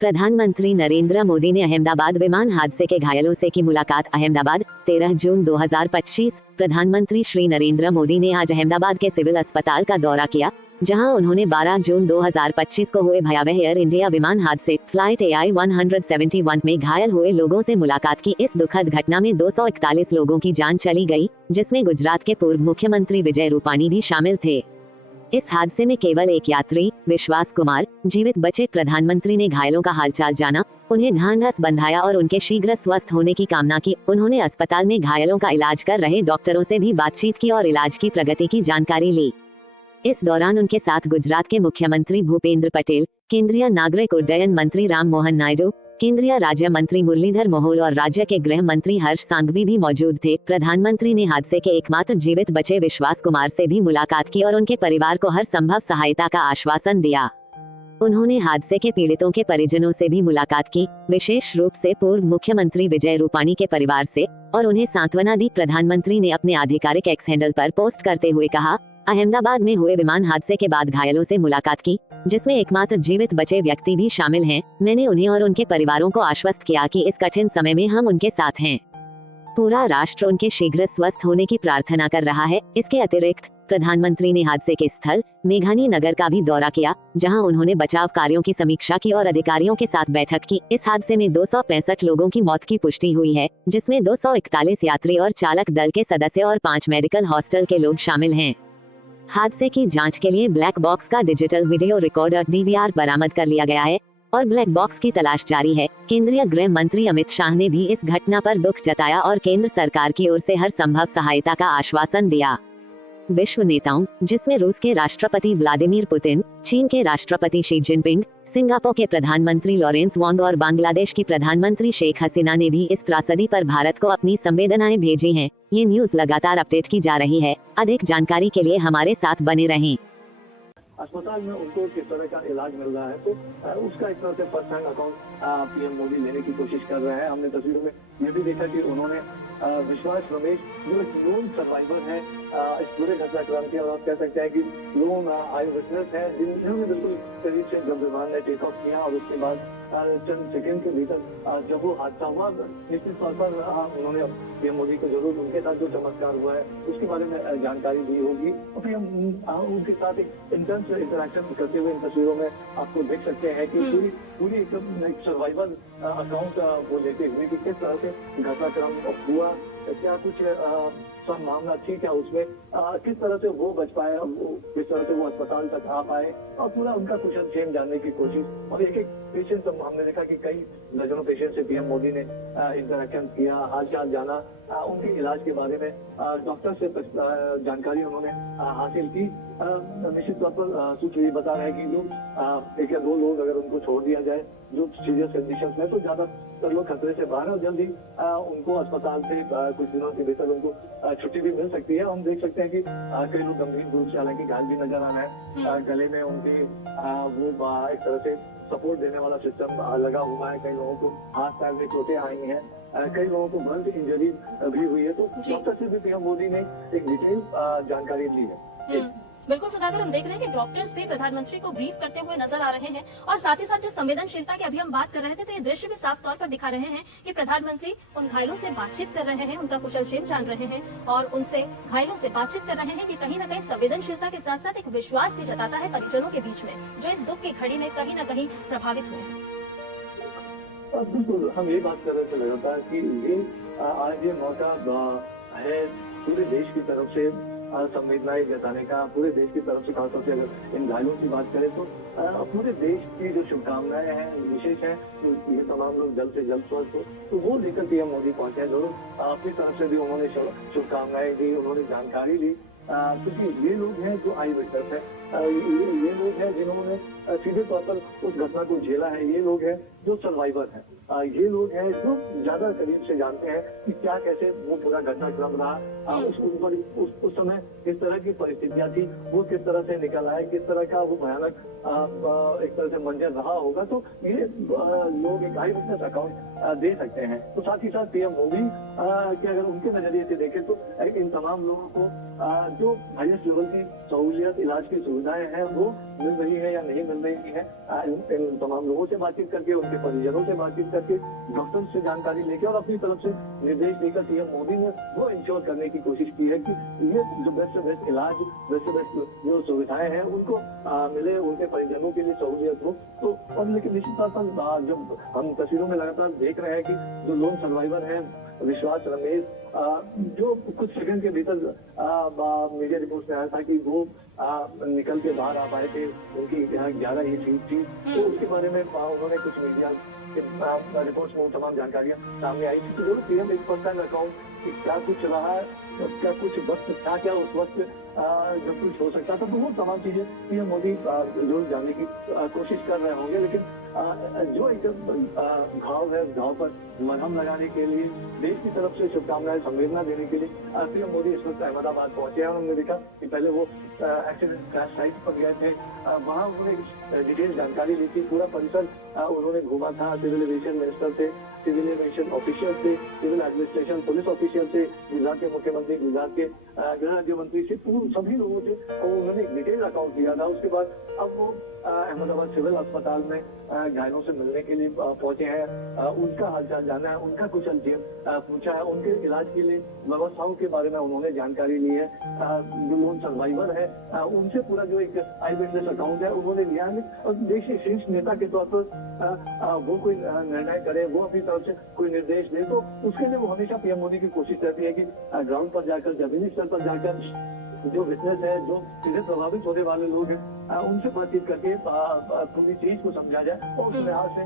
प्रधानमंत्री नरेंद्र मोदी ने अहमदाबाद विमान हादसे के घायलों से की मुलाकात। अहमदाबाद 13 जून 2025। प्रधानमंत्री श्री नरेंद्र मोदी ने आज अहमदाबाद के सिविल अस्पताल का दौरा किया, जहां उन्होंने 12 जून 2025 को हुए भयावह एयर इंडिया विमान हादसे फ्लाइट AI 171 में घायल हुए लोगों से मुलाकात की। इस दुखद घटना में 241 लोगों की जान चली गई, जिसमें गुजरात के पूर्व मुख्यमंत्री विजय रूपाणी भी शामिल थे। इस हादसे में केवल एक यात्री विश्वास कुमार जीवित बचे। प्रधानमंत्री ने घायलों का हालचाल जाना, उन्हें ढांढस बंधाया और उनके शीघ्र स्वस्थ होने की कामना की। उन्होंने अस्पताल में घायलों का इलाज कर रहे डॉक्टरों से भी बातचीत की और इलाज की प्रगति की जानकारी ली। इस दौरान उनके साथ गुजरात के मुख्यमंत्री भूपेंद्र पटेल, केंद्रीय नागरिक उड्डयन मंत्री राम मोहन नायडू, केंद्रीय राज्य मंत्री मुरलीधर मोहोल और राज्य के गृह मंत्री हर्ष सांघवी भी मौजूद थे। प्रधानमंत्री ने हादसे के एकमात्र जीवित बचे विश्वास कुमार से भी मुलाकात की और उनके परिवार को हर संभव सहायता का आश्वासन दिया। उन्होंने हादसे के पीड़ितों के परिजनों से भी मुलाकात की, विशेष रूप से पूर्व मुख्यमंत्री विजय रूपाणी के परिवार से, और उन्हें सांत्वना दी। प्रधानमंत्री ने अपने आधिकारिक एक्स हैंडल पर पोस्ट करते हुए कहा, अहमदाबाद में हुए विमान हादसे के बाद घायलों से मुलाकात की, जिसमें एकमात्र जीवित बचे व्यक्ति भी शामिल हैं। मैंने उन्हें और उनके परिवारों को आश्वस्त किया कि इस कठिन समय में हम उनके साथ हैं। पूरा राष्ट्र उनके शीघ्र स्वस्थ होने की प्रार्थना कर रहा है। इसके अतिरिक्त प्रधानमंत्री ने हादसे के स्थल मेघानी नगर का भी दौरा किया, जहां उन्होंने बचाव कार्यों की समीक्षा की और अधिकारियों के साथ बैठक की। इस हादसे में 265 लोगों की मौत की पुष्टि हुई है, जिसमें 241 यात्री और चालक दल के सदस्य और 5 मेडिकल हॉस्टल के लोग शामिल हैं। हादसे की जांच के लिए ब्लैक बॉक्स का डिजिटल वीडियो रिकॉर्डर DVR बरामद कर लिया गया है और ब्लैक बॉक्स की तलाश जारी है। केंद्रीय गृह मंत्री अमित शाह ने भी इस घटना पर दुख जताया और केंद्र सरकार की ओर से हर संभव सहायता का आश्वासन दिया। विश्व नेताओं, जिसमें रूस के राष्ट्रपति व्लादिमीर पुतिन, चीन के राष्ट्रपति शी जिनपिंग, सिंगापुर के प्रधानमंत्री लॉरेंस वोंग और बांग्लादेश की प्रधानमंत्री शेख हसीना ने भी इस त्रासदी पर भारत को अपनी संवेदनाएं भेजी हैं। ये न्यूज लगातार अपडेट की जा रही है। अधिक जानकारी के लिए हमारे साथ बने रहें। अस्पताल में उनको किस तरह का इलाज मिल रहा है, तो उसका एक तरह से first hand account PM Modi लेने की कोशिश कर रहे हैं। हमने तस्वीरों में ये भी देखा कि उन्होंने विश्वास रमेश जो एक लोन सर्वाइवर है इस पूरे घटनाक्रम के, और आप कह सकते हैं कि लोन आई विटनेस है, जिन्होंने बिल्कुल करीब से जब विमान ने टेक ऑफ किया और उसके बाद चंद सेकंड के भीतर जब वो हादसा हुआ, निश्चित तौर पर उन्होंने पीएम मोदी को जरूर उनके साथ जो चमत्कार हुआ है उसके बारे में जानकारी दी होगी, और फिर उनके साथ एक इंटेंस इंटरेक्शन करते हुए इन तस्वीरों में आपको देख सकते हैं कि पूरी एक सर्वाइवल अकाउंट वो लेते हुए कि किस तरह से घटनाक्रम हुआ, क्या कुछ सब मामला ठीक है उसमें, किस तरह से वो बच पाए, किस तरह से वो अस्पताल तक आ पाए, और पूरा उनका कुशल क्षेम जानने की कोशिश। और एक एक पेशेंट हमने देखा कि कई दर्जनों पेशेंट से पीएम मोदी ने इंटरेक्शन किया, हालचाल जाना, उनके इलाज के बारे में डॉक्टर से जानकारी उन्होंने हासिल की। निश्चित तौर पर सूत्र ये बता रहे हैं कि जो एक या दो लोग अगर उनको छोड़ दिया जाए जो सीरियस कंडीशन में, तो ज्यादातर लोग खतरे से बाहर है और जल्दी उनको अस्पताल से कुछ दिनों के भीतर उनको छुट्टी भी मिल सकती है। हम देख सकते हैं कि कई लोग गंभीर रूप से हालांकि घायल भी नजर आ रहे हैं, गले में उनके वो एक तरह से सपोर्ट देने वाला सिस्टम लगा हुआ है, कई लोगों को हाथ पैर में चोटें आई हैं, कई लोगों को बर्न इंजरी भी हुई है। तो डॉक्टर से भी पीएम मोदी ने एक डिटेल जानकारी दी है। बिल्कुल सुधाकर, हम देख रहे हैं कि डॉक्टर्स भी प्रधानमंत्री को ब्रीफ करते हुए नजर आ रहे हैं, और साथ ही साथ जिस संवेदनशीलता की अभी हम बात कर रहे थे, तो ये दृश्य भी साफ तौर पर दिखा रहे हैं कि प्रधानमंत्री उन घायलों से बातचीत कर रहे हैं, उनका कुशलक्षेम जान रहे हैं और उनसे घायलों से बातचीत कर रहे हैं कि कहीं न कहीं संवेदनशीलता के साथ साथ एक विश्वास भी जताता है परिजनों के बीच में, जो इस दुख की घड़ी में कहीं न कहीं प्रभावित हुए हैं। बिल्कुल, हम ये बात कर रहे थे लगातार कि ये आज ये मौका है पूरे देश की तरफ से संवेदनाएं जताने का, पूरे देश की तरफ से खासतौर से अगर इन घायलों की बात करें तो पूरे देश की जो शुभकामनाएं हैं विशेष है, तो ये तमाम लोग जल्द से जल्द स्वस्थ हो, तो वो लेकर पीएम मोदी पहुंचे हैं। जरूर अपनी तरफ से भी उन्होंने शुभकामनाएं दी, उन्होंने जानकारी ली, क्योंकि ये लोग हैं जो आई विटनेस है, ये लोग हैं जिन्होंने सीधे तौर पर उस घटना को झेला है, ये लोग हैं जो सर्वाइवर हैं, ये लोग हैं जो ज्यादा करीब से जानते हैं कि क्या कैसे वो पूरा घटनाक्रम रहा, उस समय किस तरह की परिस्थितियां थी, वो किस तरह से निकल आए, किस तरह का वो भयानक एक तरह से मंजर रहा होगा। तो ये लोग एक आई विटनेस अकाउंट दे सकते हैं। तो साथ ही साथ पीएम मोदी के अगर उनके नजरिए से देखें तो इन तमाम लोगों को जो हाईएस्ट लेवल की सहूलियत, इलाज की सुविधाएं हैं वो मिल रही है या नहीं मिल रही है, इन तमाम लोगों से बातचीत करके, उनके परिजनों से बातचीत करके, डॉक्टर से जानकारी लेके और अपनी तरफ से निर्देश देकर पीएम मोदी ने वो इंश्योर करने की कोशिश की है कि ये जो बेस्ट से बेस्ट इलाज, बेस्ट से बेस्ट जो सुविधाएं हैं उनको मिले, उनके परिजनों के लिए सहूलियत हो। तो और लेकिन निश्चित तौर पर जब हम तस्वीरों में लगातार देख रहे हैं कि जो लोन सर्वाइवर है विश्वास रमेश, जो कुछ सेकंड के भीतर मीडिया रिपोर्ट में आया था कि वो निकल के बाहर आ पाए थे, उनकी यहाँ 11 ही सीट थी, तो उसके बारे में उन्होंने कुछ मीडिया रिपोर्ट्स में तमाम जानकारियां सामने आई थी। तो पीएम एक पर्सनल अकाउंट कि क्या कुछ रहा, क्या कुछ वक्त था, क्या उस वक्त जब कुछ हो सकता था, तो वो तमाम चीजें पीएम मोदी जरूर जानने की कोशिश कर रहे होंगे। लेकिन जो एक घाव है, घाव पर मरहम लगाने के लिए, देश की तरफ से शुभकामनाएं, संवेदना देने के लिए पीएम मोदी इस वक्त अहमदाबाद पहुंचे हैं। उन्होंने देखा कि पहले वो एक्सीडेंट क्रैश साइट पर गए थे, वहां उन्होंने डिटेल जानकारी ली थी, पूरा परिसर उन्होंने घूमा था, सिविल एविएशन मिनिस्टर से, सिविल एविएशन ऑफिशियल से, सिविल एडमिनिस्ट्रेशन पुलिस ऑफिशियल से, गुजरात के मुख्यमंत्री, गुजरात के गृह राज्य मंत्री से, सभी लोगों से उन्होंने एक डिटेल अकाउंट दिया था। उसके बाद अब वो अहमदाबाद सिविल अस्पताल में घायलों से मिलने के लिए पहुंचे हैं, उनका हालचाल जाना है, उनका कुशल जीवन पूछा है, उनके इलाज के लिए व्यवस्थाओं के बारे में उन्होंने जानकारी ली है। जो लोन सर्वाइवर है उनसे पूरा जो एक आई विटनेस अकाउंट है उन्होंने लिया है। और देश के शीर्ष नेता के तौर पर वो कोई निर्णय करे, वो अपनी तरफ से कोई निर्देश दे, तो उसके लिए वो हमेशा पीएम मोदी की कोशिश रहती है कि ग्राउंड पर जाकर, जमीनी स्तर पर जाकर जो विटनेस है, जो सीधे प्रभावित होने वाले लोग हैं, उनसे बातचीत करके पूरी चीज को समझा जाए और उस लिहाज से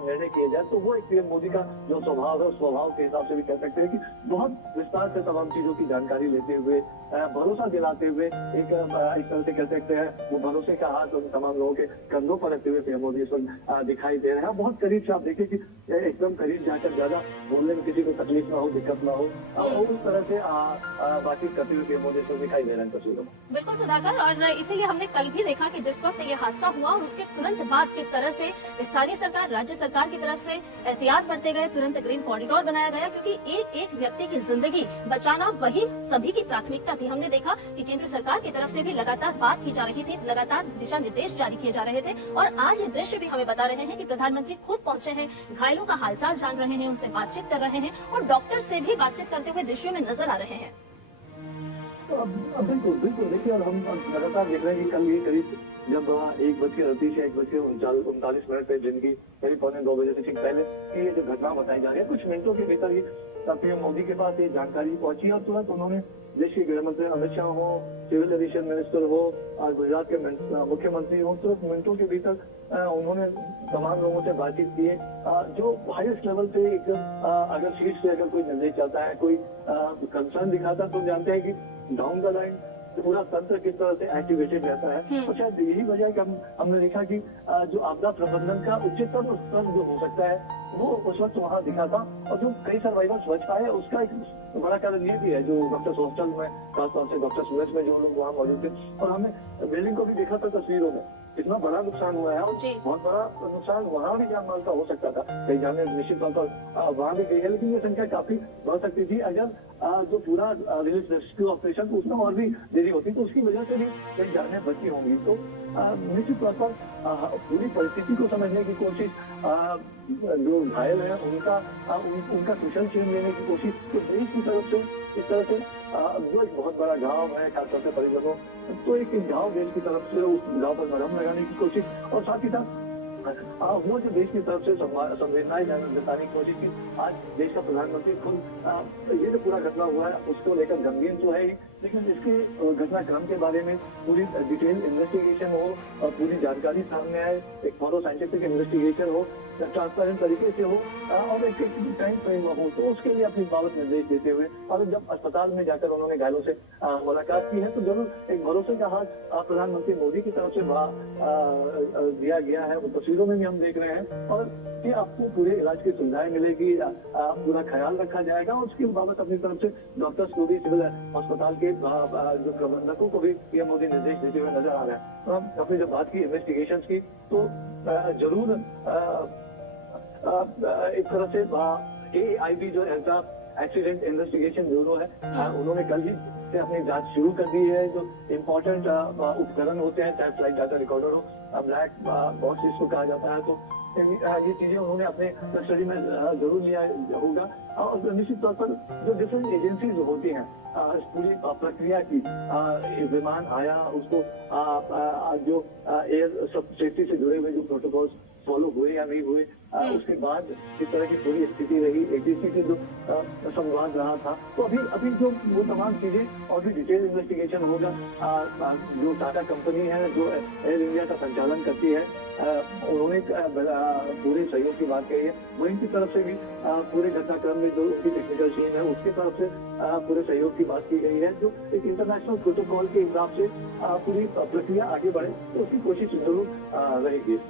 निर्णय किए जाए। तो वो एक पीएम मोदी का जो स्वभाव है, उस स्वभाव के हिसाब से भी कह सकते हैं कि बहुत विस्तार से तमाम चीजों की जानकारी लेते हुए, भरोसा दिलाते हुए, एक तरह से कह सकते हैं वो भरोसे का हाथ उन तमाम लोगों के कंधों पर रखते हुए पीएम मोदी इस वक्त दिखाई दे रहे हैं। बहुत करीब से आप देखिए कि एकदम करीब जाकर ज्यादा बोलने में किसी को तकलीफ ना हो, दिक्कत ना हो, और उस तरह से बातचीत करते हुए पीएम मोदी से दिखाई दे रहे हैं तस्वीरों में। बिल्कुल सुधाकर, और इसीलिए हमने कल भी देखा कि जिस वक्त ये हादसा हुआ और उसके तुरंत बाद किस तरह से स्थानीय सरकार, राज्य सरकार की तरफ से एहतियात बरते गए, तुरंत ग्रीन कॉरिडोर बनाया गया, क्योंकि एक एक व्यक्ति की जिंदगी बचाना वही सभी की प्राथमिकता थी। हमने देखा कि केंद्र सरकार की तरफ से भी लगातार बात की जा रही थी, लगातार दिशा निर्देश जारी किए जा रहे थे, और आज ये दृश्य भी हमें बता रहे हैं कि प्रधानमंत्री खुद पहुंचे हैं, घायलों का हालचाल जान रहे हैं, उनसे बातचीत कर रहे हैं और डॉक्टर से भी बातचीत करते हुए दृश्यों में नजर आ रहे हैं। बिल्कुल बिल्कुल, देखिए, और हम लगातार देख रहे हैं कि कल ये करीब जब 1:38 या 1:39 पे दिन की करीब 1:45 बजे से ठीक पहले की ये जो घटना बताई जा रही है, कुछ मिनटों के भीतर ही पीएम मोदी के पास ये जानकारी पहुंची और तुरंत उन्होंने देश के गृह मंत्री अमित शाह हो, सिविल एविएशन मिनिस्टर हो और गुजरात के मुख्यमंत्री हो, तुरंत मिनटों के भीतर उन्होंने तमाम लोगों से बातचीत की है। जो हाईएस्ट लेवल पे एक अगर शीर्ष से अगर कोई निर्देश चलता है, कोई कंसर्न दिखाता, तो जानते हैं कि डाउन द लाइन पूरा तंत्र किस तरह से एक्टिवेटेड रहता है। तो शायद यही वजह है कि हमने देखा कि जो आपदा प्रबंधन का उच्चतम स्तर जो हो सकता है वो उस वक्त वहाँ दिखा था, और जो कई सर्वाइवर्स बच पाए उसका एक बड़ा कारण ये भी है, जो डॉक्टर्स हॉस्टल में, खासतौर से डॉक्टर्स मेस में जो लोग वहाँ मौजूद थे, और हमने बिल्डिंग को भी देखा था तस्वीरों में, इतना बड़ा नुकसान हुआ है और बहुत बड़ा नुकसान वहाँ भी जान माल का हो सकता था, कई जाने निश्चित तौर पर वहाँ भी गई है, लेकिन ये संख्या काफी बढ़ सकती थी अगर जो पूरा रिलीफ रेस्क्यू ऑपरेशन उसमें और भी देरी होती, तो उसकी वजह से भी कई जाने बची होंगी। तो निश्चित तौर पर पूरी परिस्थिति को समझने की कोशिश, जो घायल है उनका कुशल चयन लेने की कोशिश, तो देश की तरफ से इस तरह से जो एक बहुत बड़ा गांव है, खासतौर से परिजनों, तो एक गांव देश की तरफ से उस गांव पर मरहम लगाने की कोशिश, और साथ ही साथ वो जो देश की तरफ से संवेदनाएं जताने की कोशिश की। आज देश का प्रधानमंत्री खुद ये जो पूरा घटना हुआ है उसको लेकर गंभीर जो है, लेकिन इसके घटनाक्रम के बारे में पूरी डिटेल इन्वेस्टिगेशन हो और पूरी जानकारी सामने आए, एक फॉलो साइंटिफिक इन्वेस्टिगेशन हो, ट्रांसपेरेंट तरीके से हो और एक टाइम फ्रेम हो, तो उसके लिए अपनी बाबत निर्देश देते हुए और जब अस्पताल में जाकर उन्होंने घायलों से मुलाकात की है, तो जरूर एक भरोसे का हाथ प्रधानमंत्री मोदी की तरफ से दिया गया है, वो तस्वीरों में भी हम देख रहे हैं, और कि आपको पूरे इलाज की सुविधाएं मिलेगी, पूरा ख्याल रखा जाएगा, और उसकी बाबत अपनी तरफ से डॉक्टर्स को भी, सिविल अस्पताल के जो प्रबंधकों को भी पीएम मोदी निर्देश देते हुए नजर आ रहे हैं। तो हमने जब बात की इन्वेस्टिगेशन की, तो जरूर एक तरह से AIB जो एक्सीडेंट इन्वेस्टिगेशन ब्यूरो है, उन्होंने कल ही से अपनी जांच शुरू कर दी है। जो इम्पोर्टेंट उपकरण होते हैं, चाहे फ्लाइट डाटा रिकॉर्डर हो, ब्लैक बॉक्स जिसको कहा जाता है, तो ये चीजें उन्होंने अपने स्टडी में जरूर लिया होगा। और निश्चित तौर पर जो डिफरेंट एजेंसीज होती हैं, इस पूरी प्रक्रिया की, विमान आया उसको जो एयर सेफ्टी से जुड़े हुए जो प्रोटोकॉल्स फॉलो हुए या नहीं हुए, उसके बाद किस तरह की पूरी स्थिति रही, एटीसी की जो संवाद रहा था, तो अभी जो वो तमाम चीजें और भी डिटेल इन्वेस्टिगेशन होगा। जो टाटा कंपनी है जो एयर इंडिया का संचालन करती है, उन्होंने पूरे सहयोग की बात कही है। वहीं की तरफ से भी पूरे घटनाक्रम में जो उनकी टेक्निकल टीम है उसकी तरफ से पूरे सहयोग की बात की गई है। जो एक इंटरनेशनल प्रोटोकॉल के हिसाब से पूरी प्रक्रिया आगे बढ़े, तो उसकी कोशिश जरूर रहेगी।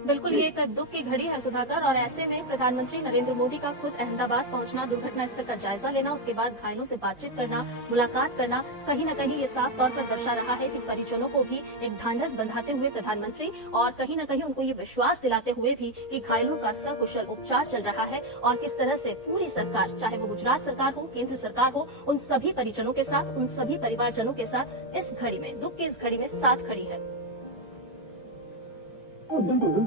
बिल्कुल, ये एक दुख की घड़ी है सुधाकर, और ऐसे में प्रधानमंत्री नरेंद्र मोदी का खुद अहमदाबाद पहुंचना, दुर्घटना स्थल का जायजा लेना, उसके बाद घायलों से बातचीत करना, मुलाकात करना, कहीं न कहीं ये साफ तौर पर दर्शा रहा है कि परिजनों को भी एक ढांढस बंधाते हुए प्रधानमंत्री, और कहीं न कहीं उनको ये विश्वास दिलाते हुए भी कि घायलों का सकुशल उपचार चल रहा है, और किस तरह से पूरी सरकार, चाहे वो गुजरात सरकार हो, केंद्र सरकार हो, उन सभी परिजनों के साथ, उन सभी परिवारजनों के साथ इस घड़ी में, दुख की इस घड़ी में साथ खड़ी है। बिल्कुल।